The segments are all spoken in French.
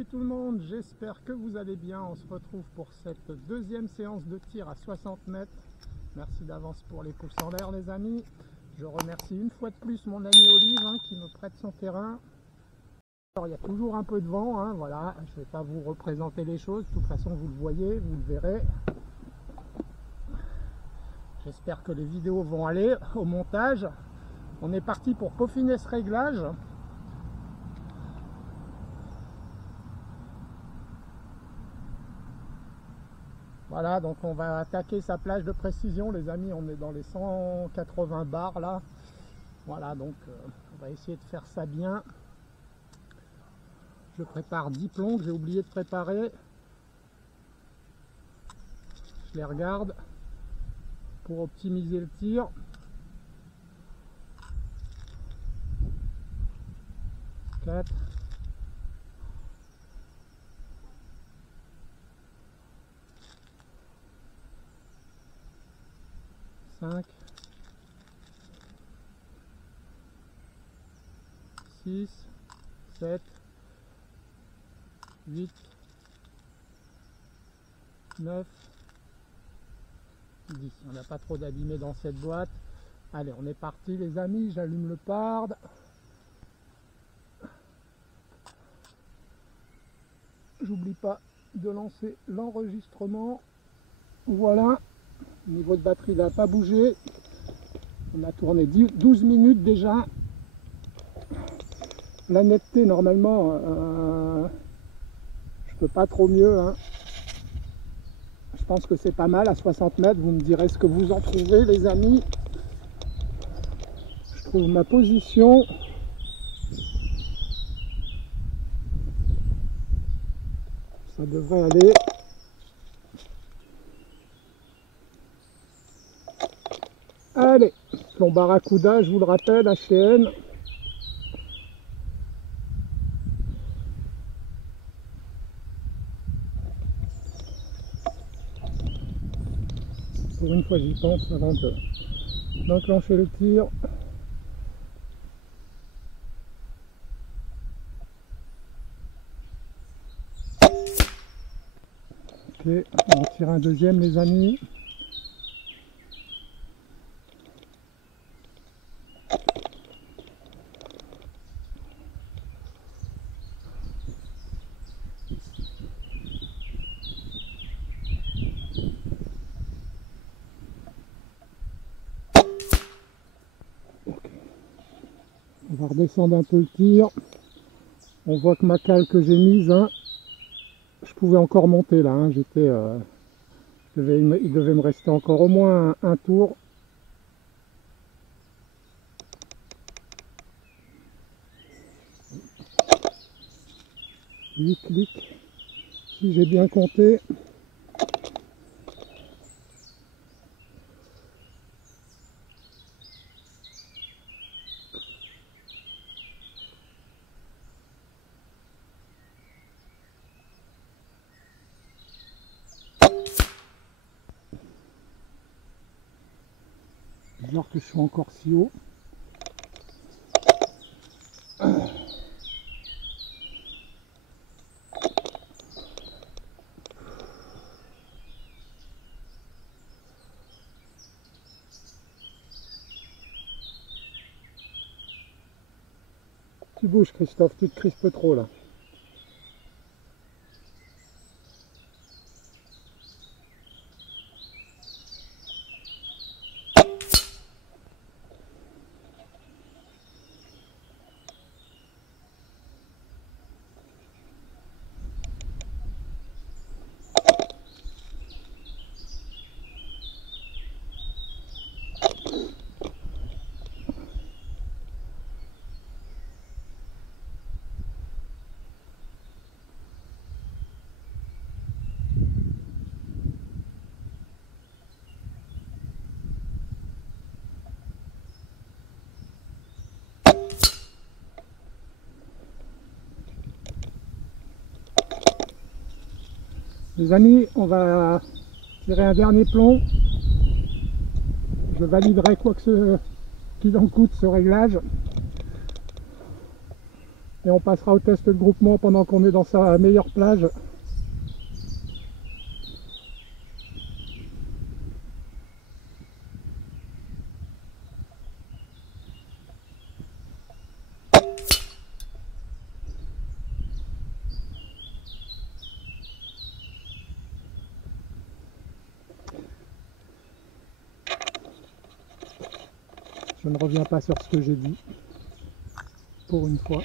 Salut tout le monde, j'espère que vous allez bien. On se retrouve pour cette deuxième séance de tir à 60 mètres. Merci d'avance pour les pouces en l'air les amis. Je remercie une fois de plus mon ami Olive qui me prête son terrain. Alors, il y a toujours un peu de vent, voilà. Je ne vais pas vous représenter les choses, de toute façon vous le voyez, vous le verrez. J'espère que les vidéos vont aller au montage. On est parti pour peaufiner ce réglage. Voilà, donc on va attaquer sa plage de précision les amis, on est dans les 180 bars là. Voilà, donc on va essayer de faire ça bien. Je prépare 10 plombs que j'ai oublié de préparer. Je les regarde pour optimiser le tir. Quatre. 5, 6, 7, 8, 9, 10. On n'a pas trop d'abîmés dans cette boîte. Allez, on est parti les amis, j'allume le pard. J'oublie pas de lancer l'enregistrement. Voilà. Le niveau de batterie n'a pas bougé. On a tourné 12 minutes déjà. La netteté, normalement, je peux pas trop mieux. Je pense que c'est pas mal à 60 mètres. Vous me direz ce que vous en trouvez, les amis. Je trouve ma position. Ça devrait aller. Allez, plomb Barracuda, je vous le rappelle, HN. Pour une fois, j'y pense avant d'enclencher le tir. Ok, on tire un deuxième, les amis. On va redescendre un peu le tir. On voit que ma cale que j'ai mise, je pouvais encore monter là. Il devait me rester encore au moins un tour. 8 clics, si j'ai bien compté. Bizarre que je sois encore si haut. Tu bouges Christophe, tu te crispes trop là. Les amis, on va tirer un dernier plomb. Je validerai quoi que qu'il en coûte ce réglage. Et on passera au test de groupement pendant qu'on est dans sa meilleure plage. Je ne reviens pas sur ce que j'ai dit, pour une fois.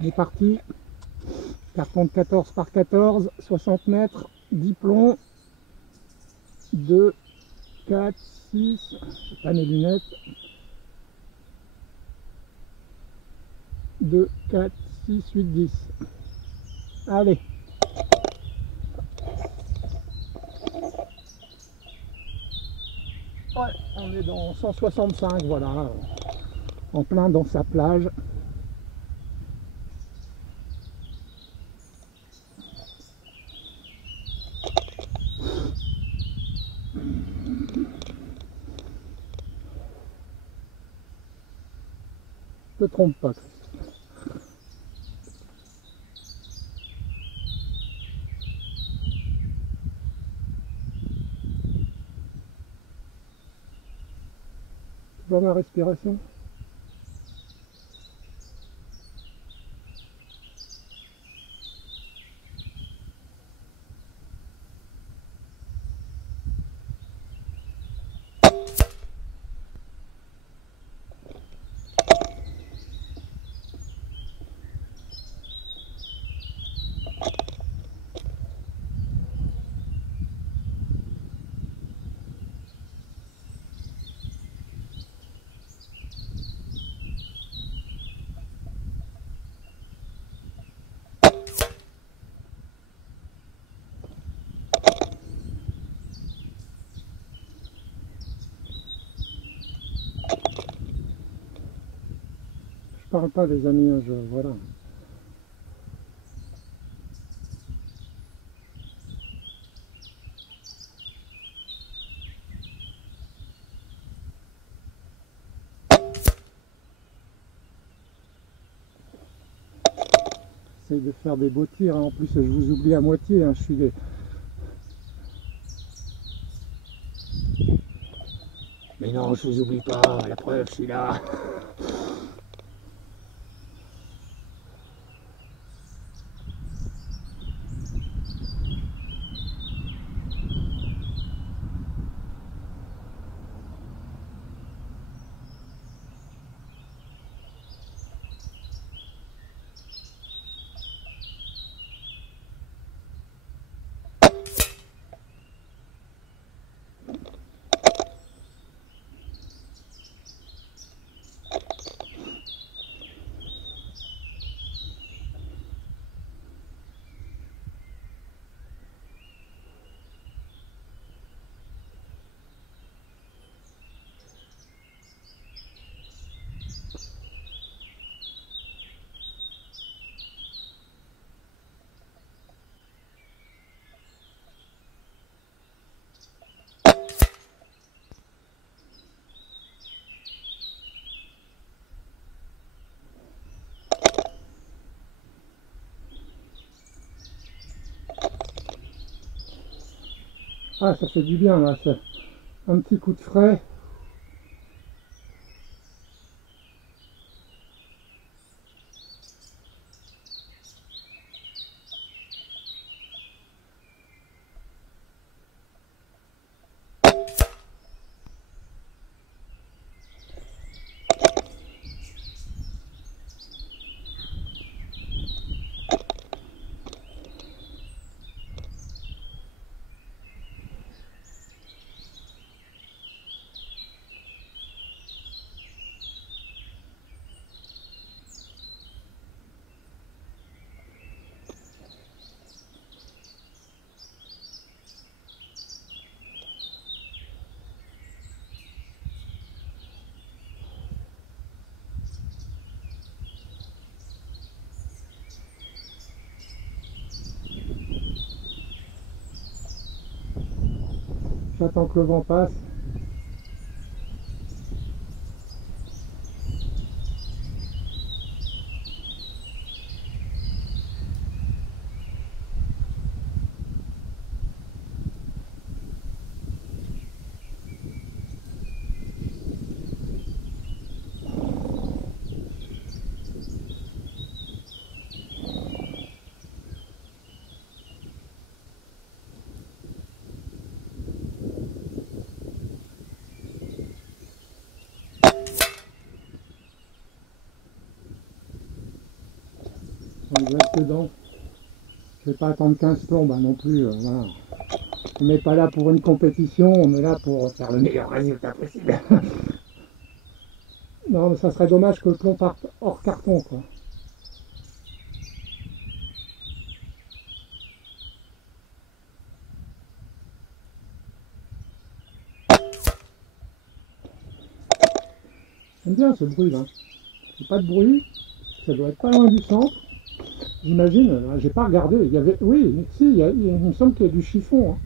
On est parti. Carton de 14 par 14, 60 mètres, 10 plombs, 2, 4, 6, j'ai pas mes lunettes, 2, 4, 6, 8, 10. Allez. Ouais, on est dans 165, voilà, en plein dans sa plage. Ne te trompe pas. Tu vois ma respiration? Je parle pas les amis, hein, voilà. J'essaie de faire des beaux tirs, hein. En plus je vous oublie à moitié, hein. Je suis des... Mais non, je vous oublie pas, la preuve, je suis là. Ah, ça fait du bien là, ça. Un petit coup de frais. J'attends que le vent passe. On y reste dedans. Je vais pas attendre 15 plombs non plus. Voilà. On n'est pas là pour une compétition, on est là pour faire le meilleur résultat possible. Non, mais ça serait dommage que le plomb parte hors carton, quoi. J'aime bien ce bruit là. C'est pas de bruit, ça doit être pas loin du centre. J'imagine, j'ai pas regardé, il y avait. Oui, si, il me semble qu'il y a du chiffon. Hein.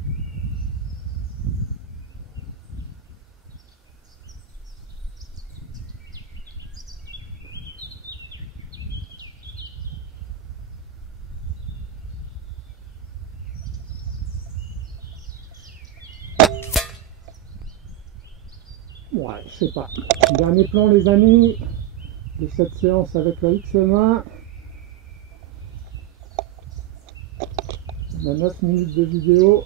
Ouais, je sais pas. Dernier plan les amis de cette séance avec la XM1. On a 9 minutes de vidéo.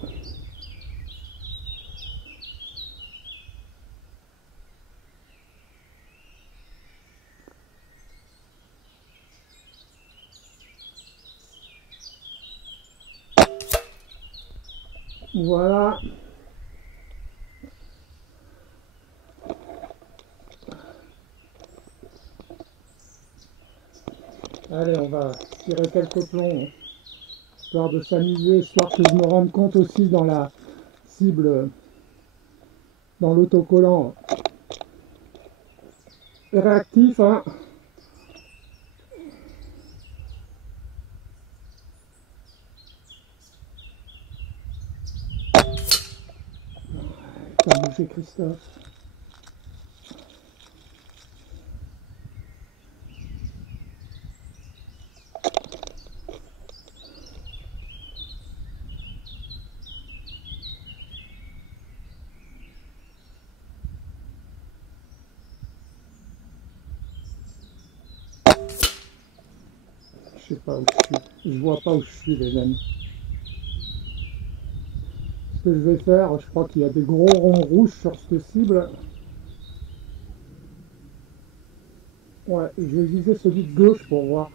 Voilà. Allez, on va tirer quelques plombs, histoire de s'amuser, histoire que je me rende compte aussi dans la cible, dans l'autocollant réactif. Hein. T'as bougé Christophe. Je sais pas où je suis. Je vois pas où je suis les amis. Ce que je vais faire, je crois qu'il y a des gros ronds rouges sur cette cible. Ouais, je vais viser celui de gauche pour voir.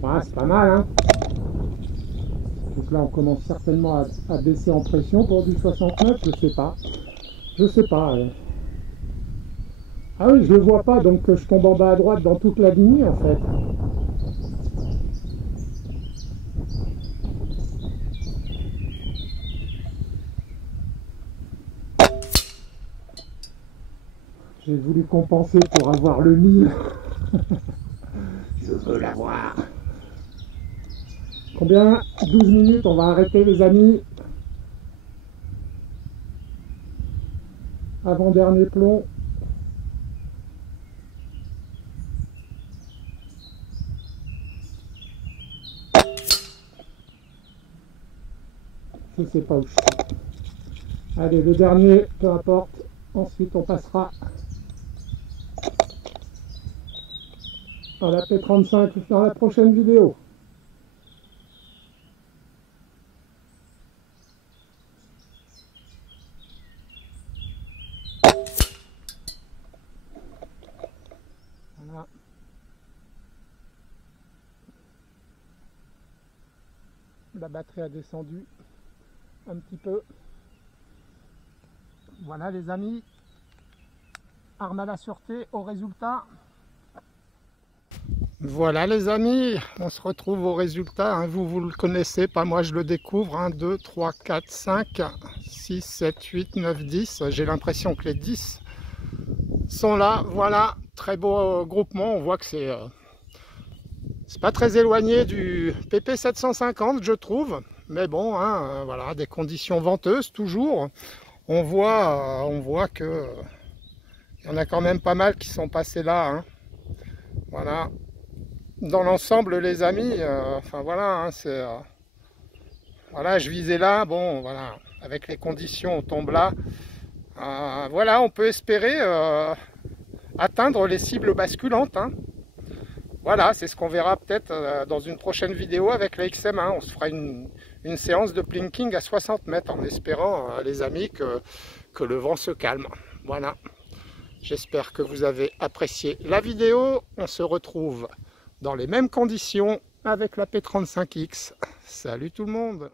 Ouais, c'est pas mal, hein. Donc là, on commence certainement à baisser en pression pour du 69, je sais pas. Je sais pas. Ah oui, je le vois pas, donc je tombe en bas à droite dans toute la ligne, en fait. J'ai voulu compenser pour avoir le 1000. Je veux l'avoir. Combien? 12 minutes, on va arrêter les amis. Avant-dernier plomb. Je sais pas où je suis. Allez, le dernier, peu importe. Ensuite, on passera à la P35 dans la prochaine vidéo. Voilà. La batterie a descendu un petit peu. Voilà les amis, arme à la sûreté au résultat. Voilà les amis, on se retrouve au résultat, hein. Vous le connaissez, pas moi je le découvre, 1, 2, 3, 4, 5, 6, 7, 8, 9, 10, j'ai l'impression que les 10 sont là, voilà, très beau groupement, on voit que c'est pas très éloigné du PP 750 je trouve, mais bon, hein, voilà, des conditions venteuses toujours, on voit que il y en a quand même pas mal qui sont passés là, hein. Voilà. Dans l'ensemble, les amis, enfin voilà, hein, c'est voilà, je visais là, bon, voilà, avec les conditions, on tombe là. Voilà, on peut espérer atteindre les cibles basculantes, hein. voilà, c'est ce qu'on verra peut-être dans une prochaine vidéo avec la XM1. On se fera une séance de plinking à 60 mètres en espérant, les amis, que le vent se calme. Voilà, j'espère que vous avez apprécié la vidéo. On se retrouve dans les mêmes conditions avec la P35X. Salut tout le monde!